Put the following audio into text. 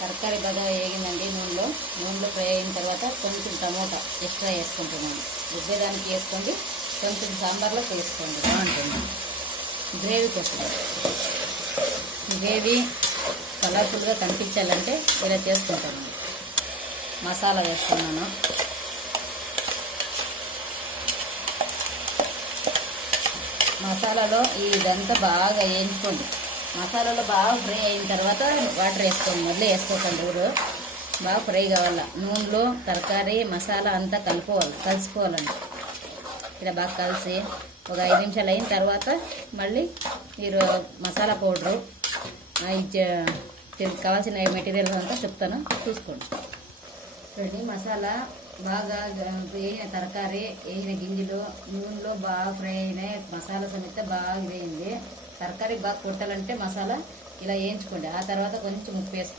తరకారీ బాగా వేగిందండి. నూనెలో ఫ్రై అయిన తర్వాత కొంచెం టమోటా ఎక్స్ట్రా వేసుకుంటున్నాను. రుబ్బేదానికి వేసుకోండి, కొంచెం సాంబార్లో వేసుకోండి, బాగుంటుంది. గ్రేవీ కోసం గ్రేవీ కలర్ఫుల్గా కనిపించాలంటే ఇలా చేసుకుంటాను. మసాలా వేస్తున్నాను. మసాలాలో ఇదంతా బాగా వేయించుకోండి. మసాలాలో బాగా ఫ్రై అయిన తర్వాత వాటర్ వేసుకోండి. మొదలు వేసుకోకండి. ఊరు బాగా ఫ్రై కావాల. నూనెలో తరకారీ మసాలా అంతా కలిసిపోవాలండి. ఇలా బాగా కలిసి ఒక 5 నిమిషాలు అయిన తర్వాత మళ్ళీ మీరు మసాలా పౌడరు కావాల్సిన మెటీరియల్ అంతా చెప్తాను, చూసుకోండి. చూడండి, మసాలా బాగా వేయిన తరకారీ, వేసిన గింజలు నూనెలో బాగా ఫ్రై అయినాయి. మసాలా సమిత బాగా వేయింది. తరకారీ బాగా కొట్టాలంటే మసాలా ఇలా వేయించుకోండి. ఆ తర్వాత కొంచెం ఉప్పు వేసుకోండి.